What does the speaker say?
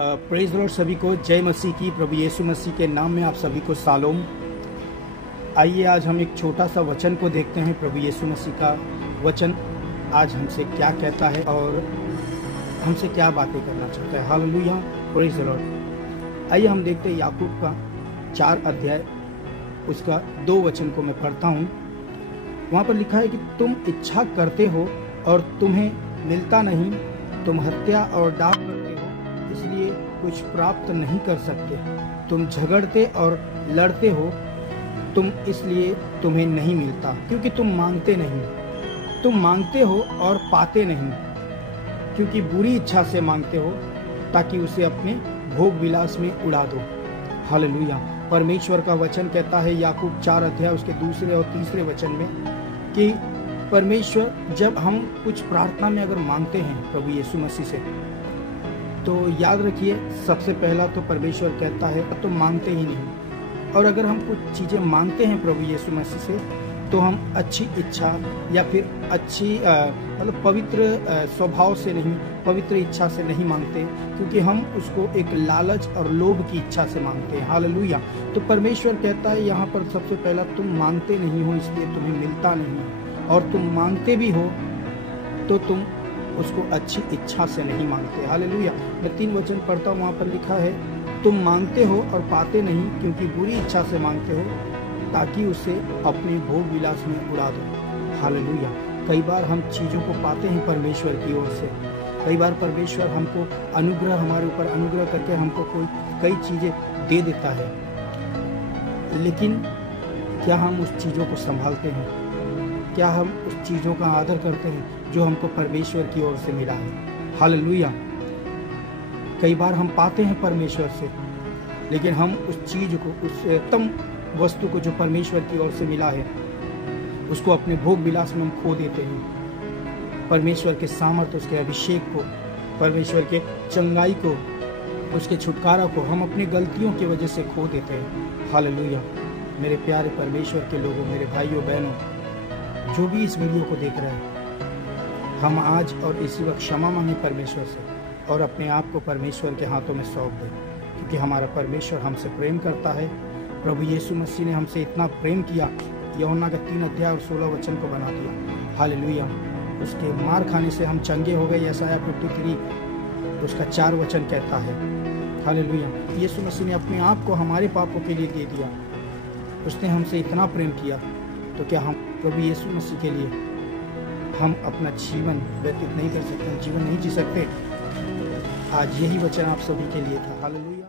Praise Lord सभी को जय मसीह की। प्रभु यीशु मसीह के नाम में आप सभी को शालोम। आइए आज हम एक छोटा सा वचन को देखते हैं। प्रभु यीशु मसीह का वचन आज हमसे क्या कहता है और हमसे क्या बातें करना चाहता है। Hallelujah, praise Lord. आइए हम देखते हैं याकूब का 4 अध्याय उसका 2 वचन को मैं पढ़ता हूँ। वहाँ पर लिखा है कि तुम इच्छा करते हो और तुम्हें मिलता नहीं, तुम हत्या और डाक करते हो इसलिए कुछ प्राप्त नहीं कर सकते, तुम झगड़ते और लड़ते हो तुम इसलिए तुम्हें नहीं मिलता, क्योंकि तुम मांगते नहीं। तुम मांगते हो और पाते नहीं, क्योंकि बुरी इच्छा से मांगते हो ताकि उसे अपने भोग विलास में उड़ा दो। हालेलुया। परमेश्वर का वचन कहता है याकूब 4 अध्याय उसके 2 और 3 वचन में कि परमेश्वर जब हम कुछ प्रार्थना में अगर मांगते हैं प्रभु यीशु मसीह से, तो याद रखिए सबसे पहला तो परमेश्वर कहता है तुम मांगते ही नहीं। और अगर हम कुछ चीज़ें मांगते हैं प्रभु यीशु मसीह से, तो हम अच्छी इच्छा या फिर अच्छी मतलब पवित्र स्वभाव से नहीं, पवित्र इच्छा से नहीं मांगते, क्योंकि हम उसको एक लालच और लोभ की इच्छा से मांगते हैं। हालेलुया। तो परमेश्वर कहता है यहाँ पर सबसे पहला तुम मांगते नहीं हो इसलिए तुम्हें मिलता नहीं, और तुम मांगते भी हो तो तुम उसको अच्छी इच्छा से नहीं मांगते। हालेलुया। मैं 3 वचन पढ़ता हूँ। वहाँ पर लिखा है तुम मांगते हो और पाते नहीं, क्योंकि बुरी इच्छा से मांगते हो ताकि उसे अपने भोग विलास में उड़ा दो। हालेलुया। कई बार हम चीज़ों को पाते हैं परमेश्वर की ओर से। कई बार परमेश्वर हमको अनुग्रह, हमारे ऊपर अनुग्रह करके हमको कई चीज़ें दे देता है, लेकिन क्या हम उस चीज़ों को संभालते हैं? क्या हम उस चीज़ों का आदर करते हैं जो हमको परमेश्वर की ओर से मिला है? हालेलुया। कई बार हम पाते हैं परमेश्वर से, लेकिन हम उस चीज़ को, उस उत्तम वस्तु को जो परमेश्वर की ओर से मिला है, उसको अपने भोग विलास में हम खो देते हैं। परमेश्वर के सामर्थ्य, उसके अभिषेक को, परमेश्वर के चंगाई को, उसके छुटकारा को हम अपनी गलतियों की वजह से खो देते हैं। हालेलुया। मेरे प्यारे परमेश्वर के लोगों, मेरे भाइयों बहनों, जो भी इस वीडियो को देख रहे हैं, हम आज और इसी वक्त क्षमा मांगे परमेश्वर से और अपने आप को परमेश्वर के हाथों में सौंप दें, क्योंकि हमारा परमेश्वर हमसे प्रेम करता है। प्रभु यीशु मसीह ने हमसे इतना प्रेम किया, यूहन्ना का 3 अध्याय और 16 वचन को बना दिया। हालेलुया। उसके मार खाने से हम चंगे हो गए, यशायाह 53 उसका 4 वचन कहता है। हालेलुया। यीशु मसीह ने अपने आप को हमारे पापों के लिए दे दिया। उसने हमसे इतना प्रेम किया, तो क्या हम प्रभु यीशु मसीह के लिए हम अपना जीवन व्यतीत नहीं कर सकते, जीवन नहीं जी सकते? आज यही वचन आप सभी के लिए था। हालेलुया।